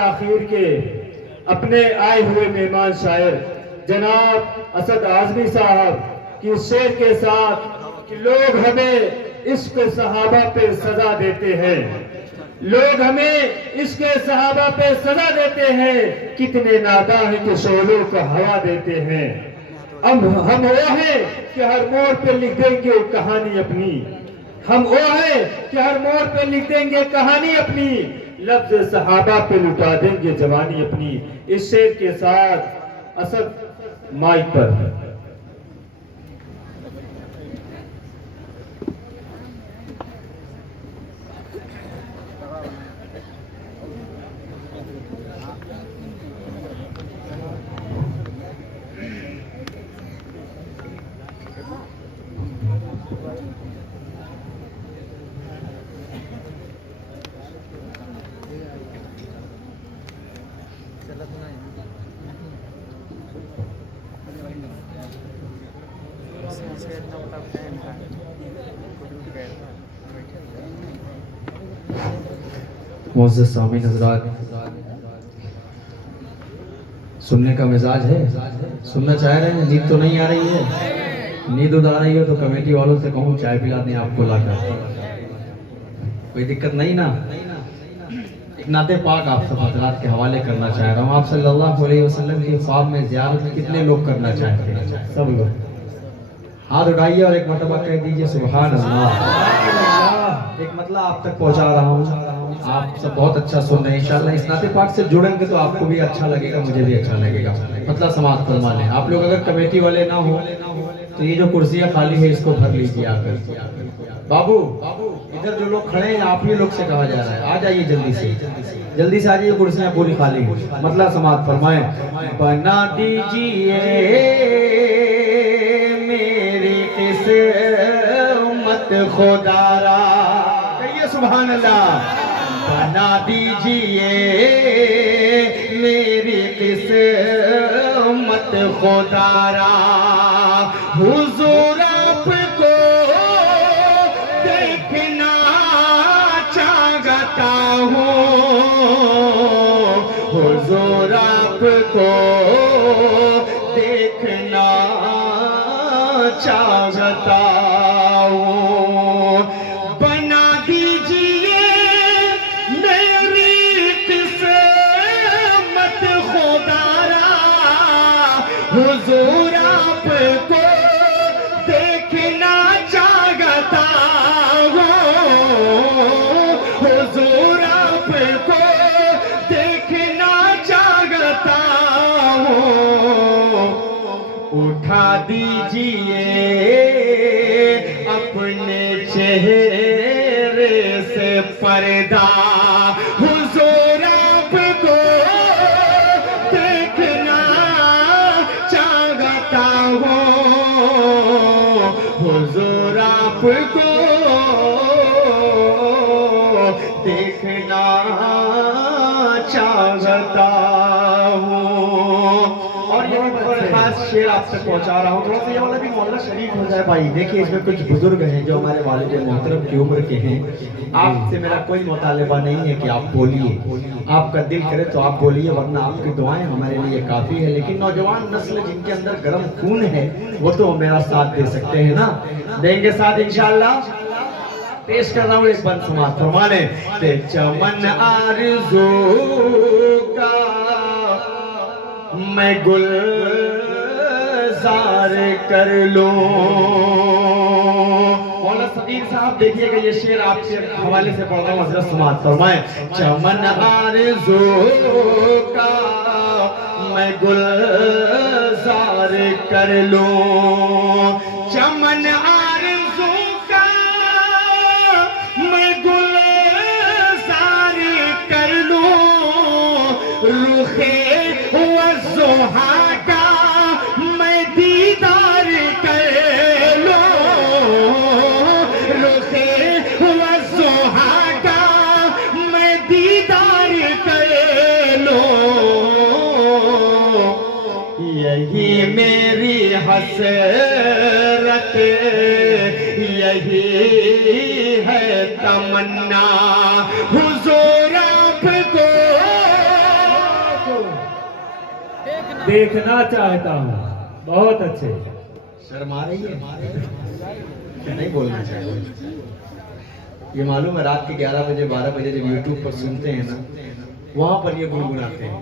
آخر کے اپنے آئے ہوئے مہمان شاعر جناب اسد اعظمی صاحب کی شعر کے ساتھ کہ لوگ ہمیں عشق صحابہ پہ سزا دیتے ہیں، لوگ ہمیں عشق صحابہ پہ سزا دیتے ہیں، کتنے ناداں ہیں کہ شعلوں کو ہوا دیتے ہیں۔ ہم وہ ہیں کہ ہر موڑ پہ لکھ دیں گے کہانی اپنی، ہم وہ ہیں کہ ہر موڑ پہ لکھ دیں گے کہانی اپنی، لفظ صحابہ پہ لٹا دیں گے جوانی اپنی۔ اس شعر کے ساتھ اسد مائک پر۔ معزز سامعین حضرات، سننے کا مزاج ہے؟ سننا چاہ رہے ہیں؟ نیند تو نہیں آ رہی ہے؟ نیند آ رہی ہے تو کمیٹی والوں سے کہوں چائے پلا دیں آپ کو لا کر، کوئی دقت نہیں نا؟ ایک نعت پاک آپ سب حضرات کے حوالے کرنا چاہ رہا ہوں۔ آپ صلی اللہ علیہ وسلم کی خواب میں زیارت کتنے لوگ کرنا چاہتے ہیں؟ سب لوگ ہاتھ اٹھائیے اور ایک مرتبہ کہہ دیجئے سبحان اللہ۔ ایک مطلب آپ تک پہنچا رہا ہوں، آپ سب بہت اچھا سن رہے ہیں۔ انشاءاللہ اس نعت پاک سے جڑیں گے تو آپ کو بھی اچھا لگے گا، مجھے بھی اچھا لگے گا۔ مطلب سماعت فرما لیں۔ آپ لوگ اگر کمیٹی والے نہ ہو تو یہ جو کرسیاں خالی ہے اس کو بھر لیجیے آ کر۔ بابو ادھر جو لوگ کھڑے ہیں آپ ہی لوگ سے کہا جا رہا ہے آ جائیے جلدی سے، جلدی سے آ جائیے، کرسیاں پوری خالی ہیں۔ مطلب سماعت فرمائیں۔ بنا دیجیے میری قسمت خدا را، کہیے سبحان اللہ۔ بنا دیجیے میری قسمت خدا را، حضور آپ کو دیکھنا چاہتا ہوں، حضور آپ کو دیکھنا چاہتا ہوں۔ بنا دیجیے میری قسمت خدا را، حضور آپ کو دیکھنا چاہتا ہوں، حضور آپ کو دیکھنا چاہتا ہوں۔ اٹھا دیجیے اپنے چہرے سے پردہ، حضور آپ کو دیکھنا چاہتا ہوں، حضور آپ کو دیکھنا چاہتا ہوں۔ اور یہ بطور خاص شعر آپ تک پہنچا رہا ہوں، تھوڑا سا یہ والا بھی مولانا شریف ہو جائے بھائی۔ دیکھیے اس میں کچھ بزرگ ہیں جو ہمارے والد محترم کی عمر کے ہیں، آپ سے میرا کوئی مطالبہ نہیں ہے کہ آپ بولیے، آپ کا دل کرے تو آپ بولیے، ورنہ آپ کی دعائیں ہمارے لیے کافی ہے۔ لیکن نوجوان نسل جن کے اندر گرم خون ہے وہ تو میرا ساتھ دے سکتے ہیں نا؟ دیں گے ساتھ انشاءاللہ؟ پیش کر رہا ہوں ایک بند سماعت فرما لیں۔ تے چمن آرزو کا میں گلزار کر لوں۔ مولانا صدیق صاحب دیکھیے کہ یہ شعر آپ کے حوالے سے پڑھ رہا ہوں، حضرت سماعت فرمائیں۔ چمن آرزو کا میں گلزار کر لوں، چمن آرزو کا میں گلزار کر لوں، رخے والضحیٰ کا میں دیدار کر لوں، رخے والضحیٰ کا میں دیدار کر لوں، یہی میری حسرت یہی ہے تمنا، حضور آپ کو देखना चाहता हूँ। बहुत अच्छे। शर्मा रही है, नहीं बोलना चाहिए। ये मालूम है रात के 11 बजे 12 बजे जब यूट्यूब पर सुनते हैं ना, वहाँ पर ये गुनगुनाते हैं,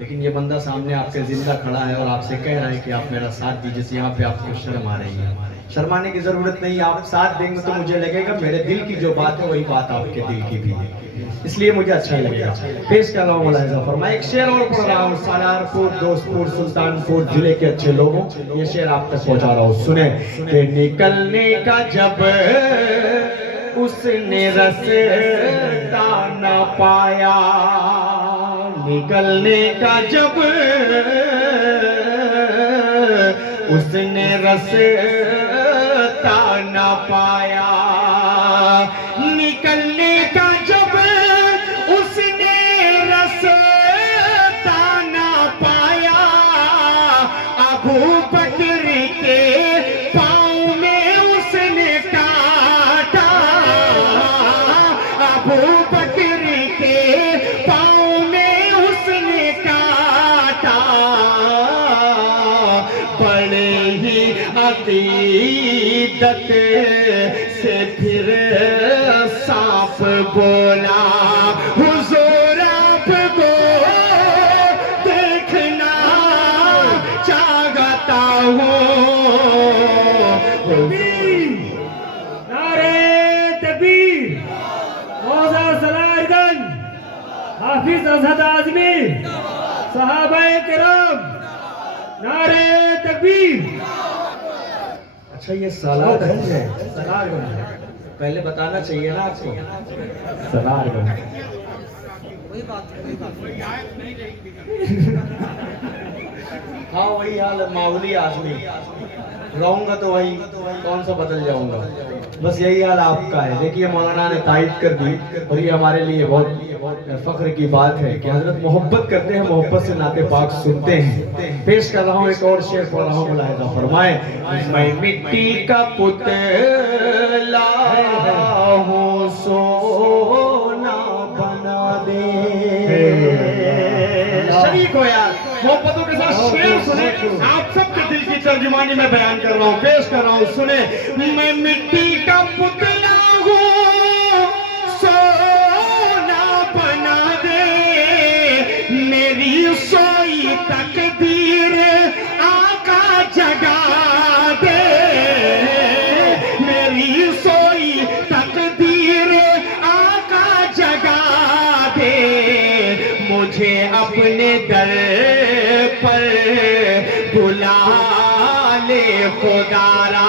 लेकिन ये बंदा सामने आपके जिंदा खड़ा है और आपसे कह रहा है कि आप मेरा साथ दीजिए। यहाँ पे आपको शर्म आ रही है। शर्माने की जरूरत नहीं, आप साथ देंगे तो मुझे लगेगा मेरे दिल की जो बात है वही बात आपके दिल की भी है, इसलिए मुझे अच्छा ही लगेगा। पेश कर रहा हूँ मुलाहिजा फरमाएं। एक शेर और पढ़ रहा हूँ। सालारपुर, दोस्तपुर, सुल्तानपुर जिले के अच्छे लोगों, ये शेर आप तक पहुँचा रहा हूँ, सुने। कि निकलने का जब उसने रास्ता न पाया, निकलने का जब उसने रास्ता न पाया, निकलने का जब उसने रास्ता न पाया, अबू बकर के पाँव में उसने काटा, अबू बकर के पाँव में उसने काटा, बड़े ही अकीदत से फिर सांप बोला, हुजूर आपको देखना चाहता हूँ। नारे तकबीर, मौजा सलारगंज, हाफिज असद आजमी, सहाबाए किराम, नारे तकबीर। अच्छा ये सालारगंज है, सालारगंज है, पहले बताना चाहिए ना आपको। सालारगंज हाँ वही हाल है, मामूली आदमी रहूंगा तो वही, कौन सा बदल जाऊंगा, बस यही हाल आपका है। देखिए मौलाना ने तायद कर दी और ये हमारे लिए बहुत फख्र की बात है कि हजरत मोहब्बत करते हैं, मोहब्बत से नाते पाक सुनते हैं। पेश कर रहा हूँ एक और शेर पढ़ रहा हूँ, मुलाहिजा फरमाएं। मैं मिट्टी का पुतला हूँ, सोना बना दे। शरीक हो यार, मोहब्बतों के साथ शेर सुने, आप सबके दिल की तर्जुमानी में बयान कर रहा हूँ, पेश कर रहा हूँ, सुने। मैं मिट्टी का पुतला हूँ, सोना बना दे, मेरी सोई तकदीर आका जगा दे, मेरी सोई तकदीर आका जगा दे, मुझे अपने दर पर बुला ले खुदारा,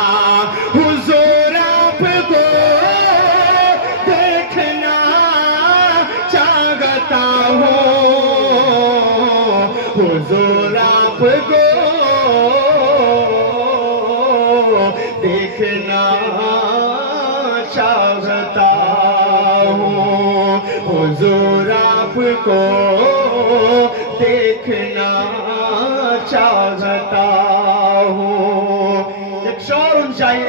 हुजूर आपको देखना चाहता हूँ, हुजूर आपको देखना चाहता हूँ, हुजूर आपको देखना चाहता हूँ।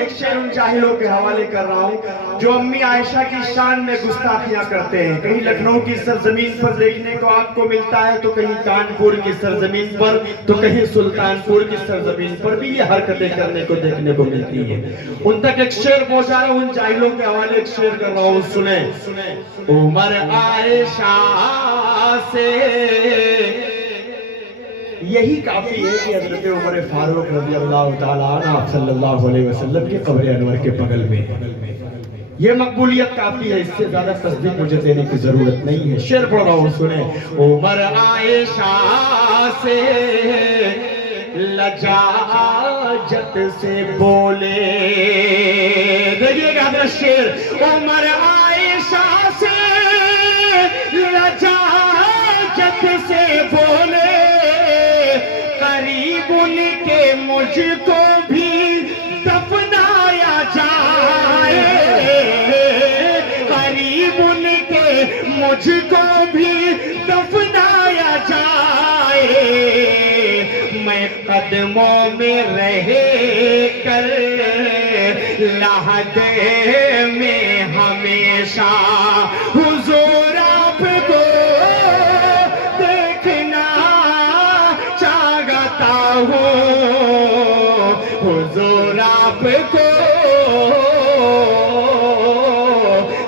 एक शेर उन जाहिलों के हवाले कर रहा हूँ जो अम्मी आयशा की शान में गुस्ताखियां करते हैं। कहीं लखनऊ की सरजमीन पर देखने को आपको मिलता है, तो कहीं कानपुर की सरजमीन पर, तो कहीं सुल्तानपुर की सरजमीन पर भी ये हरकतें करने को देखने को मिलती है। उन तक एक शेर पहुंचा रहा हूँ, उन जाहिलों के हवाले एक शेर कर रहा हूँ, सुने। उमर आयशा से यही काफी है कि हजरत उमर फारूक रज़ी अल्लाह ताला अन्हु आप सल्लल्लाहु अलैहि वसल्लम के कब्र अनवर के बगल में, ये मकबूलियत काफी है, इससे ज्यादा तस्दीक मुझे देने की जरूरत नहीं है। शेर पढ़ रहा हूँ, सुने। उमर आयशा से लजाजत से बोले, देखिएगा हजरत शेर। उमर आयशा से लजाजत से बोले, करीब उनके मुझको भी दफनाया जाए, करीब उनके मुझको भी दफनाया जाए, मैं कदमों में रहे कर लहद में हमेशा, हुजूर आपको देखना चाहता آپ کو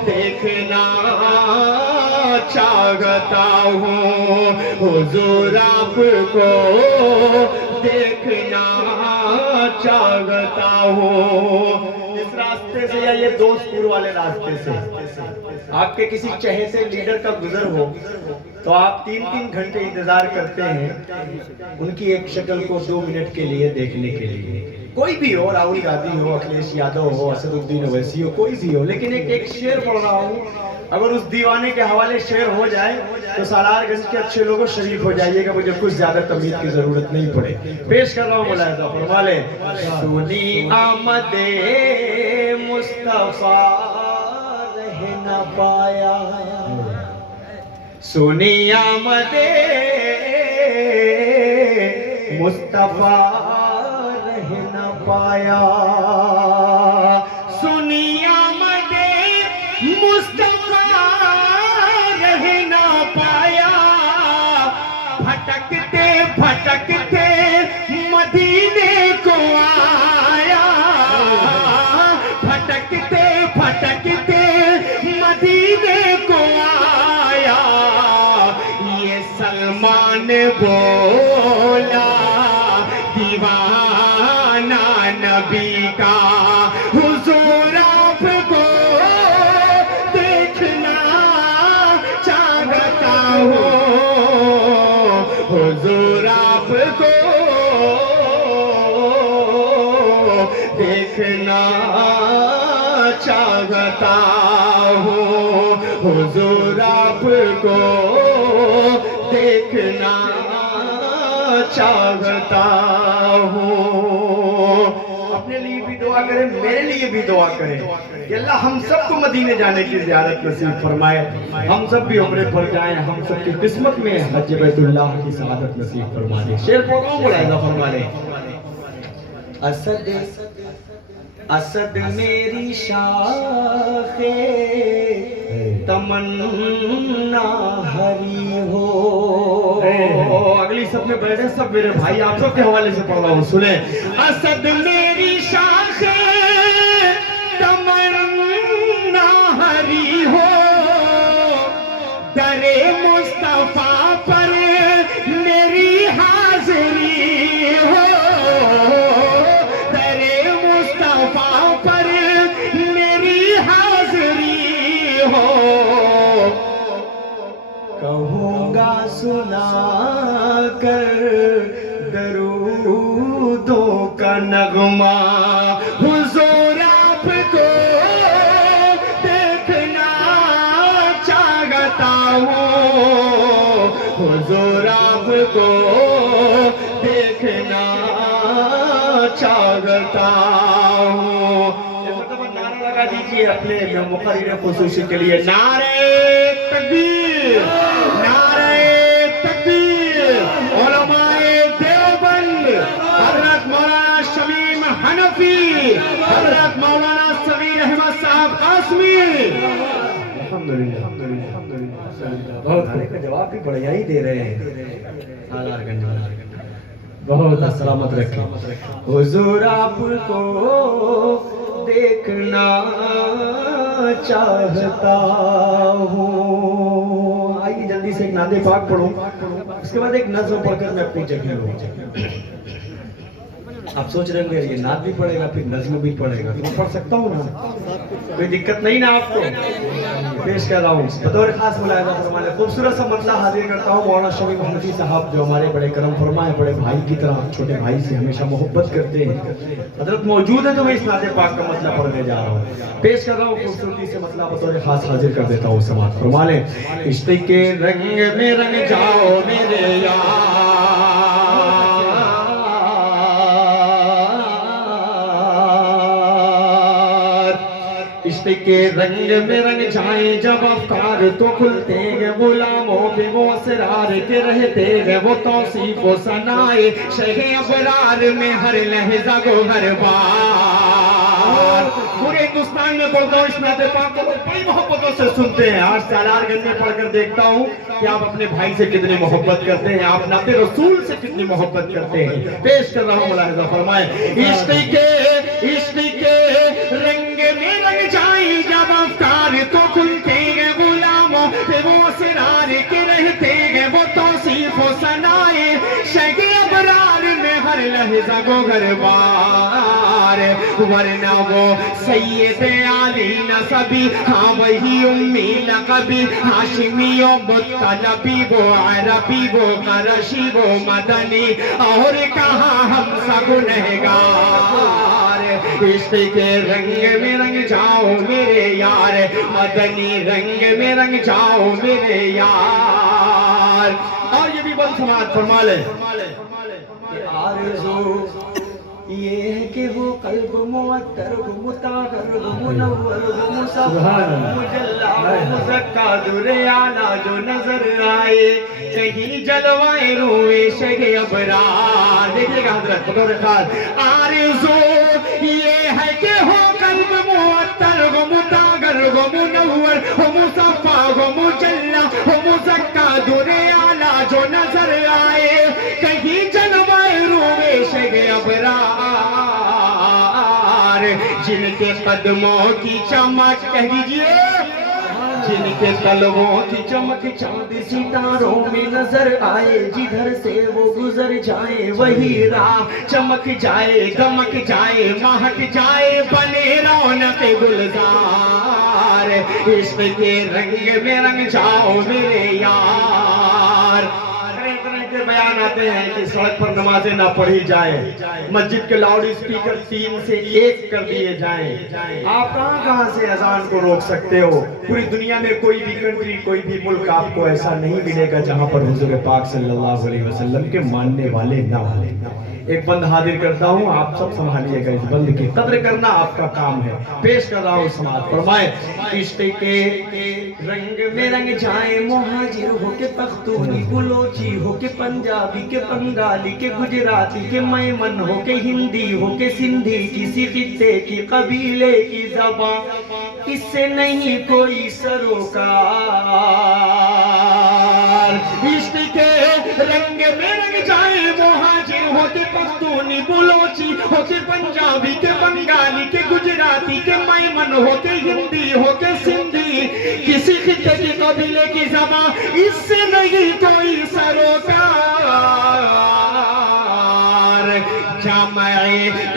دیکھنا چاہتا ہوں، حضور آپ کو دیکھنا چاہتا ہوں۔ اس راستے سے یا یہ دوست پور والے راستے سے آپ کے کسی چہیتے لیڈر کا گزر ہو تو آپ 3 گھنٹے انتظار کرتے ہیں ان کی ایک شکل کو 2 منٹ کے لیے دیکھنے کے لیے۔ کوئی بھی ہو، راہل گاندھی ہو، اکھلیش یادو ہو، اسد الدین اویسی ہو، کوئی بھی ہو، لیکن ایک شعر پڑھ رہا ہوں، اگر اس دیوانے کے حوالے شعر ہو جائے تو سالار گنج کے اچھے لوگوں شریک ہو جائیے گا، مجھے کچھ زیادہ تمہید کی ضرورت نہیں پڑے۔ پیش کر رہا ہوں ملاحظہ فرما لیں۔ سنی آمد مصطفیٰ رہ نہ پایا، سنی آمد مصطفیٰ رہ نہ پایا، سنی آمد مصطفیٰ رہ نہ پایا، بھٹکتے بھٹکتے مدینے کو آیا، بھٹکتے بھٹکتے مدینے کو آیا، یہ سلمان بولا دیوانہ نبی کا، حضور آپ کو دیکھنا چاہتا ہوں، حضور آپ کو دیکھنا چاہتا ہوں، حضور آپ کو دیکھنا چاہتا ہوں۔ اپنے لیے بھی دعا کریں، میرے لیے بھی دعا کریں کہ اللہ ہم سب کو مدینے جانے کی زیارت نصیب فرمائے، ہم سب بھی عمرے پر جائیں، ہم سب کی قسمت میں حج بیت اللہ کی سعادت نصیب فرما دے۔ شعر پڑھوں ملاحظہ فرما لیں۔ اسد اسد میری شاخ تمنا ہری ہو، اگلی سب میں بیٹھے سب میرے بھائی آپ سب کے حوالے سے پڑھ رہا ہوں، سنیں۔ اسد میری شاخ تمنا ہری ہو، در مصطفیٰ پر میری حاضری ہو، در مصطفیٰ پر میری حاضری ہو، کہوں گا سنا کر درودوں کا نغمہ، حضور آپ کو دیکھنا چاہتا ہوں، حضور آپ کو دیکھنا چاہتا ہوں۔ نعرہ لگا دیجیے اپنے مقرر خصوصی کے لیے، نعرہ تکبیر، نعرہ تکبیر۔ علماء دیوبند، حضرت مولانا شمیم حنفی، حضرت مولانا صغیر احمد صاحب قاسمی، الحمدللہ بہت کا جواب بھی بڑھیا ہی دے رہے ہیں، بہت سلامت رکھیں۔ حضور آپ کو دیکھنا چاہتا ہوں۔ آئیے جلدی سے ایک نعت پاک پڑھوں، اس کے بعد ایک نظم پڑھ کر میں اپنی جگہ لوں۔ آپ سوچ رہے ہیں یہ نعت بھی پڑھے گا پھر نظم بھی پڑھے گا، تو میں پڑھ سکتا ہوں نا، کوئی دقت نہیں نا آپ کو؟ پیش کر رہا ہوں بطور خاص ملاحظہ فرمائے، خوبصورت سا مطلع حاضر کرتا ہوں۔ مولانا شمیم حنفی صاحب جو ہمارے بڑے کرم فرمائے، بڑے بھائی کی طرح چھوٹے بھائی سے ہمیشہ محبت کرتے ہیں، حضرت موجود ہے تو میں اس نعت پاک کا مطلع پڑھنے جا رہا ہوں۔ پیش کر رہا ہوں خوبصورتی سے مطلع بطور خاص حاضر کر دیتا ہوں، سماعت فرما لیں۔ عشق کے رنگ میں رنگ جاؤ میرے یار، عشق کے رنگ میں رنگ جائیں جب افکار تو کھلتے ہیں، غلاموں پہ وہ اسرار کے رہتے ہیں، وہ توصیف و ثنائے شہ ابرار میں ہر لحظہ کو ہر بار पूरे हिंदुस्तान में बोलता हूँ इस नाते पाक को बड़ी मोहब्बतों से सुनते हैं। आज सालारगंज में पढ़कर देखता हूँ कि आप अपने भाई से कितनी मोहब्बत करते हैं, आप नाते रसूल से कितनी मोहब्बत करते हैं। पेश कर रहा हूँ, मुलाहिजा फरमाए। इश्क के रंग में रंग जाए जब अफ्तार तो खुलते हैं गुलामों पे वो सिरार के रहते हैं वो तौसीफ हो सनाए शगे अबरार में हर लहजा को गरबार वरना वो सैयद आली नसबी हाँ वही उम्मी लकबी हाशिमी ओ मुत्तलबी वो अरबी वो करशी वो मदनी और कहाँ हम सगुनहगार। इश्क के रंग में रंग जाओ मेरे यार मदनी रंग में रंग जाओ मेरे यार। और ये भी बंद समाज फरमा ले आरज़ू ये है कि वो कल्ब मुअत्तर वो मुताहर वो मुनव्वर वो मुसफ़्फ़ा मुजल्ला वो मुज़क्का दुरे आला जो नजर आए कहीं जलवाए रूए शगे अबरार। देखिएगा हजरत बतौर खास आरज़ू ये है कि हो कल्ब मुअत्तर वो मुताहर वो मुनव्वर वो मुसफ़्फ़ा वो मुजल्ला वो मुज़क्का दुरे आला जो नजर आए कहीं जलवाए रूए शगे अबरार जिनके कदमों की चमक कह दीजिए जिनके तलवों की चमक चांद सितारों में नजर आए जिधर से वो गुजर जाए वही राह चमक जाए दमक जाए महक जाए बने रौनक गुलजार। इश्क के रंग में रंग जाओ मेरे यार। बयान आते हैं कि सड़क पर नमाजें ना पढ़ी जाए मस्जिद के लाउड स्पीकर 3 से 1 कर दिए जाएं। आप कहां से अजान को रोक सकते हो। पूरी दुनिया में कोई भी कंट्री कोई भी मुल्क आपको ऐसा नहीं मिलेगा जहां पर हुजूर पाक सल्लल्लाहु अलैहि वसल्लम के मानने वाले ना हो। एक बंद हाजिर करता हूं, आप सब संभालिएगा, इस बंद की कद्र करना आपका काम है। पेश कर रहा हूं समाज फरमाए। इश्क के रंग में रंग जाए मुहाजिर हो के पख्तूनी बलोची हो के पंजाबी के बंगाली के गुजराती के मैमन हो के हिंदी हो के सिंधी किसी खित्ते की कबीले की ज़बान इससे नहीं कोई सरोकार। इश्क के रंग में रंग जाए मुहाजिर हो के पख्तूनी बलोची हो के पंजाबी के बंगाली के गुजराती के मैमन हो के हिंदी हो के सिंधी किसी खित्ते की कबीले की ज़बान इससे नहीं कोई सरोकार। जामे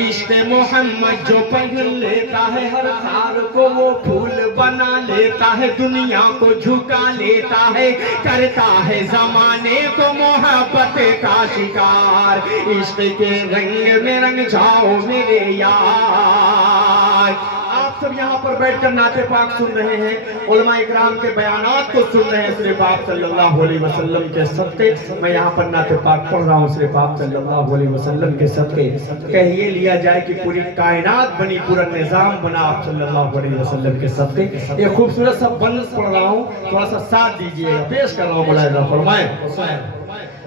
इश्क मोहम्मद जो पहन लेता है हर हार को वो फूल बना लेता है दुनिया को झुका लेता है करता है जमाने को मोहब्बत का शिकार। इश्क के रंग में रंग जाओ मेरे यार। आप सब यहाँ पर बैठकर नाते पाक सुन रहे हैं, उलमा इकराम के बयानात को सुन रहे हैं सिर्फ आप सल्लल्लाहु अलैहि वसल्लम के सदके। मैं यहाँ पर नाते पाक पढ़ रहा हूँ सिर्फ आप सल्लल्लाहु अलैहि वसल्लम के सदके। कहिए लिया जाए कि पूरी कायनात बनी पूरा निजाम बना आप सल्लल्लाहु अलैहि वसल्लम के सदके। ये खूबसूरत सा बंद पढ़ रहा हूँ, थोड़ा सा साथ दीजिएगा। पेश कर रहा हूँ, मुलाहिजा फरमाए।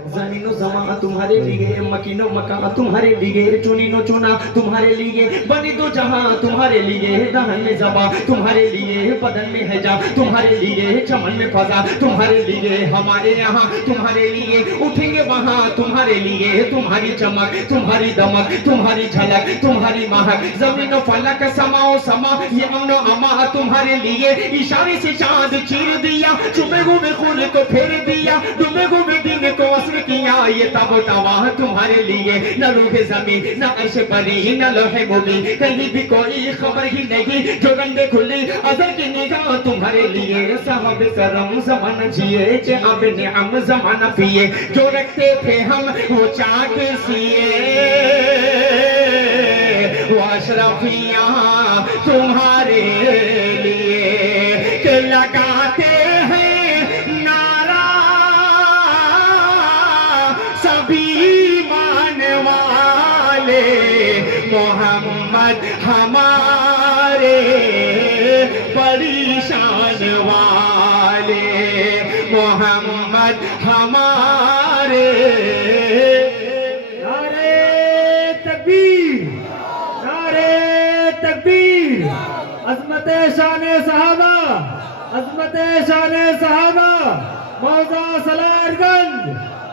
ज़मीनो ज़मा तुम्हारे लिए मकीनो मकान तुम्हारे लिए चुनीनो चुना तुम्हारे लिए बनी दो जहां तुम्हारे लिए दहन में ज़बा तुम्हारे लिए बदन में है जा तुम्हारे लिए चमन में फजा तुम्हारे लिए हमारे यहाँ तुम्हारे लिए उठेंगे वहां तुम्हारे लिए तुम्हारी चमक तुम्हारी दमक तुम्हारी झलक तुम्हारी महक ज़मीनो फलक समाओ समा ये अमनो अमा तुम्हारे लिए इशारे से चांद चीर दिया छुपे हुए खून को फेर दिया डूबे हुए दिन को असर किया ये तब तवा तुम्हारे लिए न रूह ज़मीन न अर्श परी न लोहे मुबीन कहीं भी कोई खबर ही नहीं जो रंगे खुली अज़ल की निगाह तुम्हारे लिए साहब करम ज़माना जिए अब निअम ज़माना पिए जो रखते थे हम वो चाक सिए वो अशरफियाँ तुम्हारे लिए के लगाते मोहम्मद हमारे बड़ी शान वाले मोहम्मद हमारे। नारे तकबीर नारे तकबीर। عظمت شان صحابہ، عظمت شان صحابہ، موضع سلارگنج،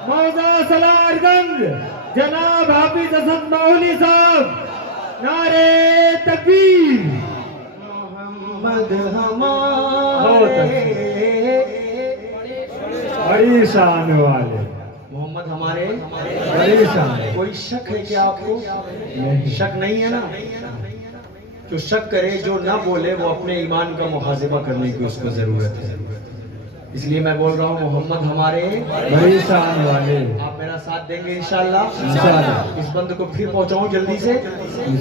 موضع سلارگنج، جناب حافظ اسد ماؤلی صاحب، نعرے تکبیر۔ محمد ہمارے، بڑی شان والے، محمد ہمارے، بڑی شان۔ کوئی شک ہے کہ آپ کو؟ شک نہیں ہے نا؟ جو شک کرے، جو نہ بولے، وہ اپنے ایمان کا محاسبہ کرنے کی اس کو ضرورت ہے۔ اس لیے میں بول رہا ہوں محمد ہمارے، بڑی شان والے۔ آپ میرا ساتھ دیں گے انشاءاللہ؟ انشاءاللہ۔ اس بند کو پھر پہنچاؤں جلدی سے،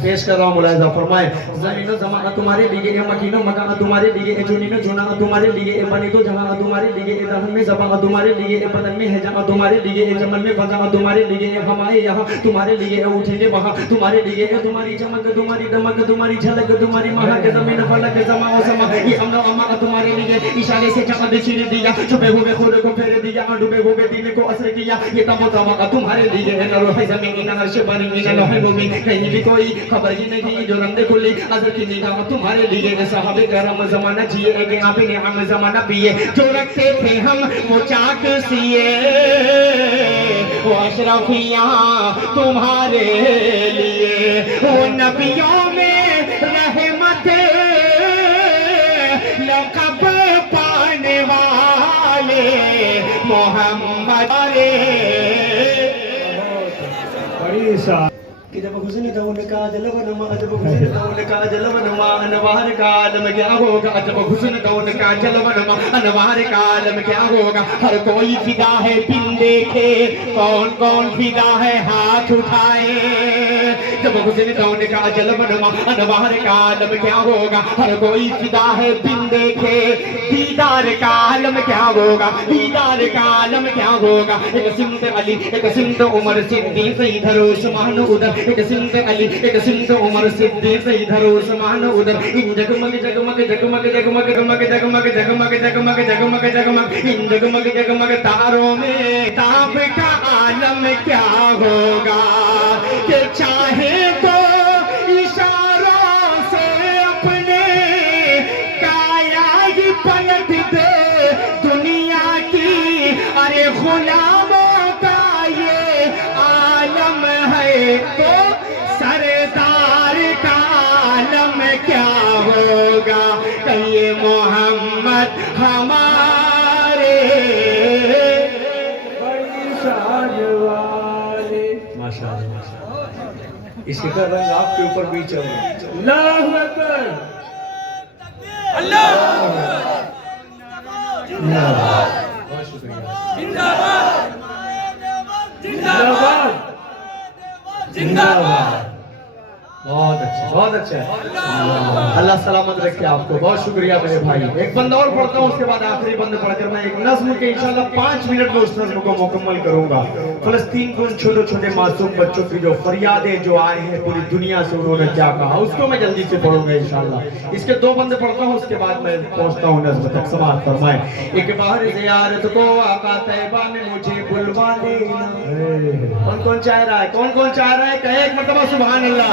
پیش کر رہا ہوں، ملاحظہ فرمائے۔ زمین و زمانہ تمہارے لیے، مکین و مکانہ تمہارے لیے، جنین و جناح تمہارے لیے، بنی تو جہاں تمہارے لیے، دہن میں زباں تمہارے لیے، بدن میں ہے جہاں تمہارے لیے، جمن میں فضا تمہارے لیے، ہمارے یہاں تمہارے لیے، اٹھیں گے وہاں تمہارے لیے، تمہاری چمک، تمہاری دمک، تمہاری جھلک، تمہاری مہک، زمین فلک زماں و سما، یہ امن و امان تمہارے لیے، اشارے سے چمک چھین دیا، چھپے ہوئے خود کو پھیر دیا، ڈوبے ہوئے دین کو اثر کیا، یہ تم و تمام تمہارے لیے، نہ روح زمین نہ عرش بری نہ لوح مبین، کہیں بھی کوئی خبر ہی نہیں، جو رند کھلی ازل کی نگاہ تمہارے لیے، صحابہ کرام زمانہ جیے گے، آپ نعم زمانہ پیے، جو رکھتے تھے ہم وہ چاک سیے، وہ اشرفیاں تمہارے لیے، وہ نبیوں میں رحمت لقب پانے والے محمد بڑی شان۔ کہ جب حسن دون کا جلوہ جب حسن دون کا جلوہ انوار کا عالم کیا ہوگا، جب حسن دون کا جلوہ انوار کا عالم کیا ہوگا، ہر کوئی فدا ہے بن دیکھے، کون کون فدا ہے ہاتھ اٹھائے، جب حسن دون کا جلوہ انوار کا عالم کیا ہوگا، ہر کوئی فدا ہے بن دیکھے، دیدار کا عالم کیا ہوگا، دیدار کا عالم کیا ہوگا، ایک سمت علی، ایک سمت عمر صدیق، ادھر عثمان ادھر، ایک سمت علی، ایک سمت عمر صدیق، ادھر عثمان ادھر، ان جگمگ جگمگ جگمگ جگمگ جگمگ جگمگ جگمگ جگمگ جگمگ جگمگ، ان جگمگ جگمگ تاروں میں تاب کا عالم کیا ہوگا، کہ چاہے تو اشاروں سے اپنے کایا ہی پلٹ دے دنیا کی، ارے غلاموں کا یہ عالم ہے، تو سردار کا عالم کیا ہوگا، کہ یہ محمد ہمارے، بڑی شان والے۔ ماشاءاللہ، اس کے رنگ آپ کے اوپر بھی چل رہا ہے۔ اللہ اکبر، بہت شکریہ۔ زندہ باد، زندہ باد۔ بہت اچھا، بہت اچھا ہے۔ اللہ سلامت رکھے آپ کو، بہت شکریہ میرے بھائی۔ ایک بند اور پڑھتا ہوں، اس کے بعد آخری بند پڑھ کر میں ایک نظم کے انشاءاللہ 5 منٹ میں اس نظم کو مکمل کروں گا۔ فلسطین کو ان چھوٹے چھوٹے معصوم بچوں کی جو فریادیں جو آئے ہیں پوری دنیا سے، انہوں نے کیا کہا، اس کو میں جلدی سے پڑھوں گا انشاءاللہ۔ اس کے 2 بند پڑھتا ہوں، اس کے بعد میں پہنچتا ہوں نظم تک، سماعت فرمائیں۔ ایک بار زیارت کو آقا طیبہ میں مجھے بلوا لینا، کون کون چاہ رہا ہے، کون کون چاہ رہا ہے، کہے ایک مرتبہ سبحان اللہ۔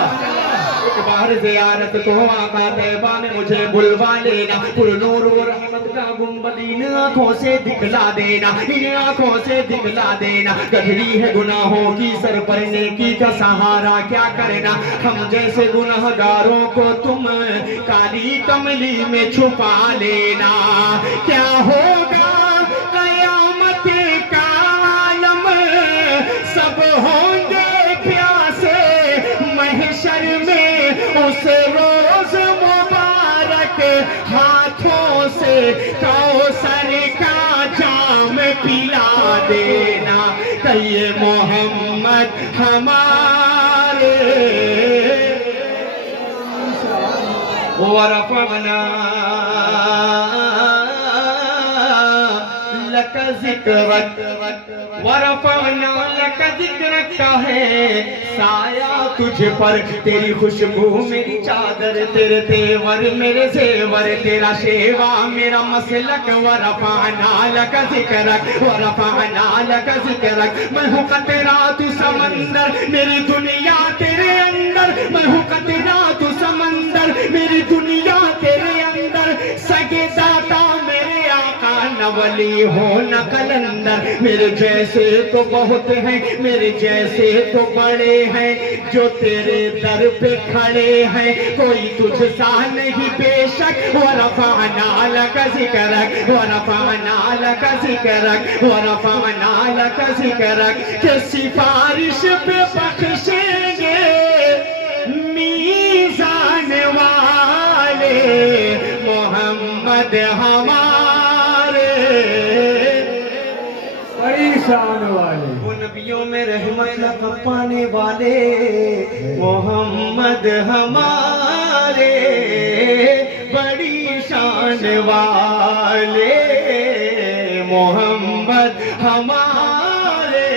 ایک بار زیارت کو آقا طیبہ میں مجھے بلوا لینا، پر نور و رحمت کا گنبد ان آنکھوں سے دکھلا دینا، ان آنکھوں سے دکھلا دینا، گدھری ہے گناہوں کی سر پر نیکی کا سہارا کیا کرنا، ہم جیسے گناہگاروں کو تم کالی کملی میں چھپا لینا، کیا ہوگا قیامت کا عالم، سب ہوں گے پیاسے محشر میں، اس روز مبارک ہاتھوں سے کوثر کا جام پلا دینا، کہ یہ محمد ہمارے، ورفعنا لک ذکرک، ورفعنا لک ذکرک کا ہے سایہ تجھ پر، تیری خوشبو میری چادر، تیرے تیور میرے زیور، تیرا شیوا میرا مسلک، ورفعنا لک ذکرک، ورفعنا لک ذکرک، میں ہوں قطرہ تو سمندر، میری دنیا تیرے اندر، میں ہوں قطرہ تو سمندر، میری دنیا تیرے اندر، वली हो न कलंदर। मेरे जैसे तो बहुत हैं, मेरे जैसे तो बड़े हैं, जो तेरे दर पे खड़े हैं, कोई तुझसा नहीं बेशक। वरफ़अना लका ज़िक्रक, वरफ़अना लका ज़िक्रक, वरफ़अना लका ज़िक्रक, के सिफारिश पे बख्शेंगे मीज़ान वाले मोहम्मद हमारे। बड़ी शान वाले, वो नबियों में रहमत लक़ब पाने वाले मोहम्मद हमारे, बड़ी शान वाले मोहम्मद हमारे,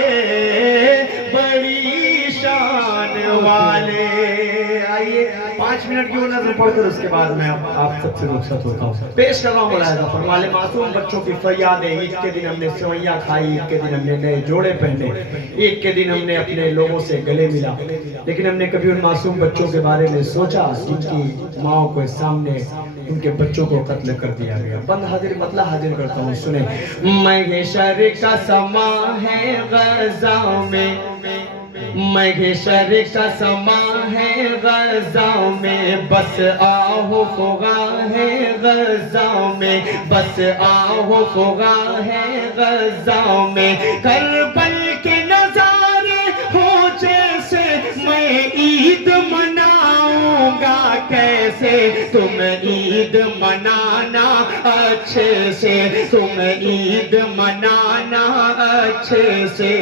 बड़ी शान वाले। आइए 5 मिनट की नजर पढ़कर उसके बाद मैं आप सबसे रुखसत होता हूँ। पेश कर रहा हूँ मुलाहिज़ा फरमाए मासूम बच्चों की फरियादें। ईद के दिन हमने सेवैयाँ खाई, ईद के दिन हमने नए जोड़े पहने, ईद के दिन हमने अपने लोगों से गले मिला, लेकिन हमने कभी उन मासूम बच्चों के बारे में सोचा जिनकी माओ के सामने उनके बच्चों को कत्ल कर दिया गया। बंद हाजिर मतलब हाजिर करता हूँ, सुने। महशर का समा है गज़ा में, महशर का समा है गज़ा में, बस आओ फुगा है गज़ा में, बस आओ फुगा है गज़ा में। करबल के नज़ारे हो जैसे, मैं ईद मनाऊंगा कैसे, तुम ईद मनाना अच्छे से, तुम ईद मनाना अच्छे से।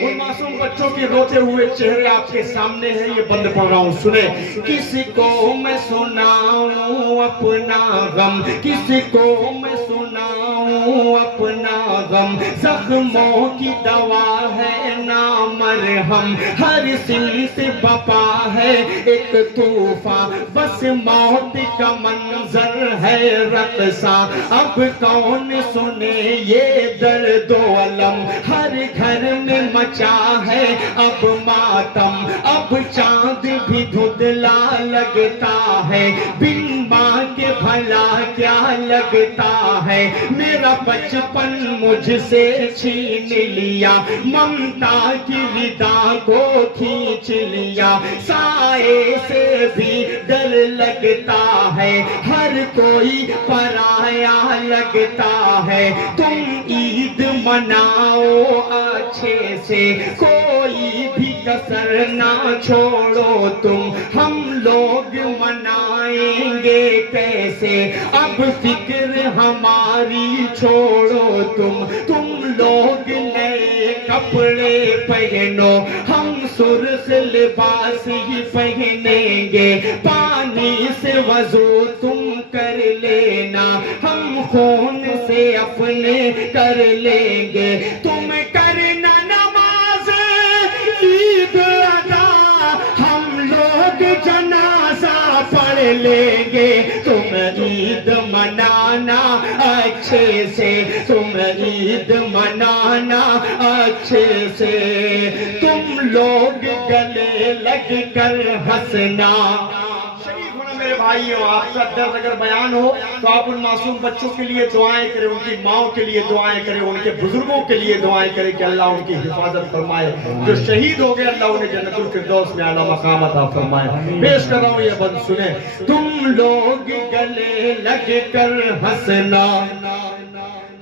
उन मासूम बच्चों के रोते हुए चेहरे आपके सामने हैं, ये बंद पढ़ रहा हूँ, सुने। किसी को मैं सुनाऊं अपना गम, किसी को मैं सुनाऊं अपना गम, जख्मों की दवा है ना मरहम, हर सिलसिले बपा है एक तूफान, बस मौत का मंजर है रक़्सा। अब कौन सुने ये दर्द व अलम, हर घर में मचा है अब मातम, अब चांद भी धुंधला लगता है, बिन माँ के भला क्या लगता है। मेरा बचपन मुझसे छीन लिया, ममता की विदा को खींच लिया, साए से भी डर लगता है, हर कोई पराया लगता है। तुम ईद मनाओ अच्छे से, कोई भी कसर ना छोड़ो तुम, हम लोग मनाएंगे कैसे, अब फिक्र हमारी छोड़ो तुम लोग नए कपड़े पहनो, हम सुर्ख लिबास ही पहनेंगे, पानी से वजू तुम कर लेना, हम खून से अपने कर लेंगे, तुम करना नमाज ईद अदा, हम लोग जनाजा पढ़ लेंगे, तुम ईद मनाना अच्छे से, तुम ईद मनाना अच्छे से, तुम लोग गले लग कर हंसना। मेरे भाइयों, आपका दर्द अगर बयान हो तो आप उन मासूम बच्चों के लिए दुआएं करें, उनकी माओ के लिए दुआएं करें, उनके बुजुर्गों के लिए दुआएं करें कि अल्लाह उनकी हिफाजत फरमाए, जो शहीद हो गए अल्लाह उन्हें जन्नतुल फिरदौस में आला मकाम अता फरमाए। पेश कर रहा हूं ये बंद, सुने। तुम लोग गले लग कर हंसना,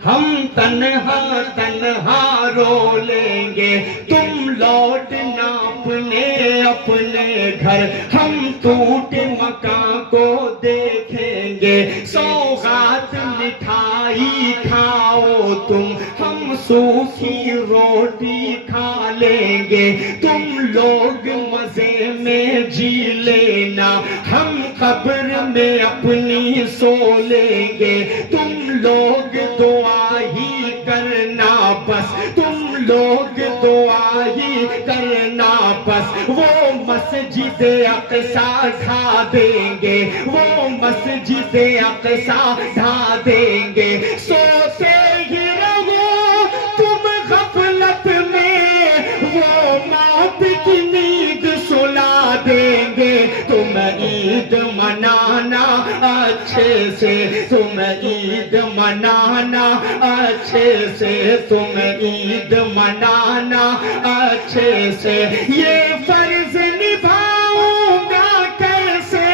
हम तन्हा तन्हा रो लेंगे, तुम लौटना अपने अपने घर, हम टूटे मकान को देखेंगे, सौगात मिठाई खाओ तुम, हम सूखी रोटी खा लेंगे, तुम लोग मजे में जी लेना, हम कब्र में अपनी सो लेंगे, तुम लोग दुआ ही करना बस, तुम लोग दुआ ही करना बस, वो मस्जिद अक़सा ढा देंगे, वो मस्जिद अक़सा ढा देंगे, सोते ही रहो तुम गफलत में, वो मौत की नींद सुला देंगे, तुम ईद मनाना अच्छे से, तुम ईद منانا اچھے سے، تم عید منانا اچھے سے، یہ فرض نبھاؤں گا کیسے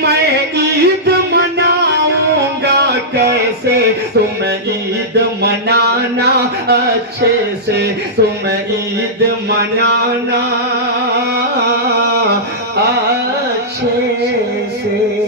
میں، عید مناؤں گا کیسے، تم عید منانا اچھے سے، تم عید منانا اچھے سے۔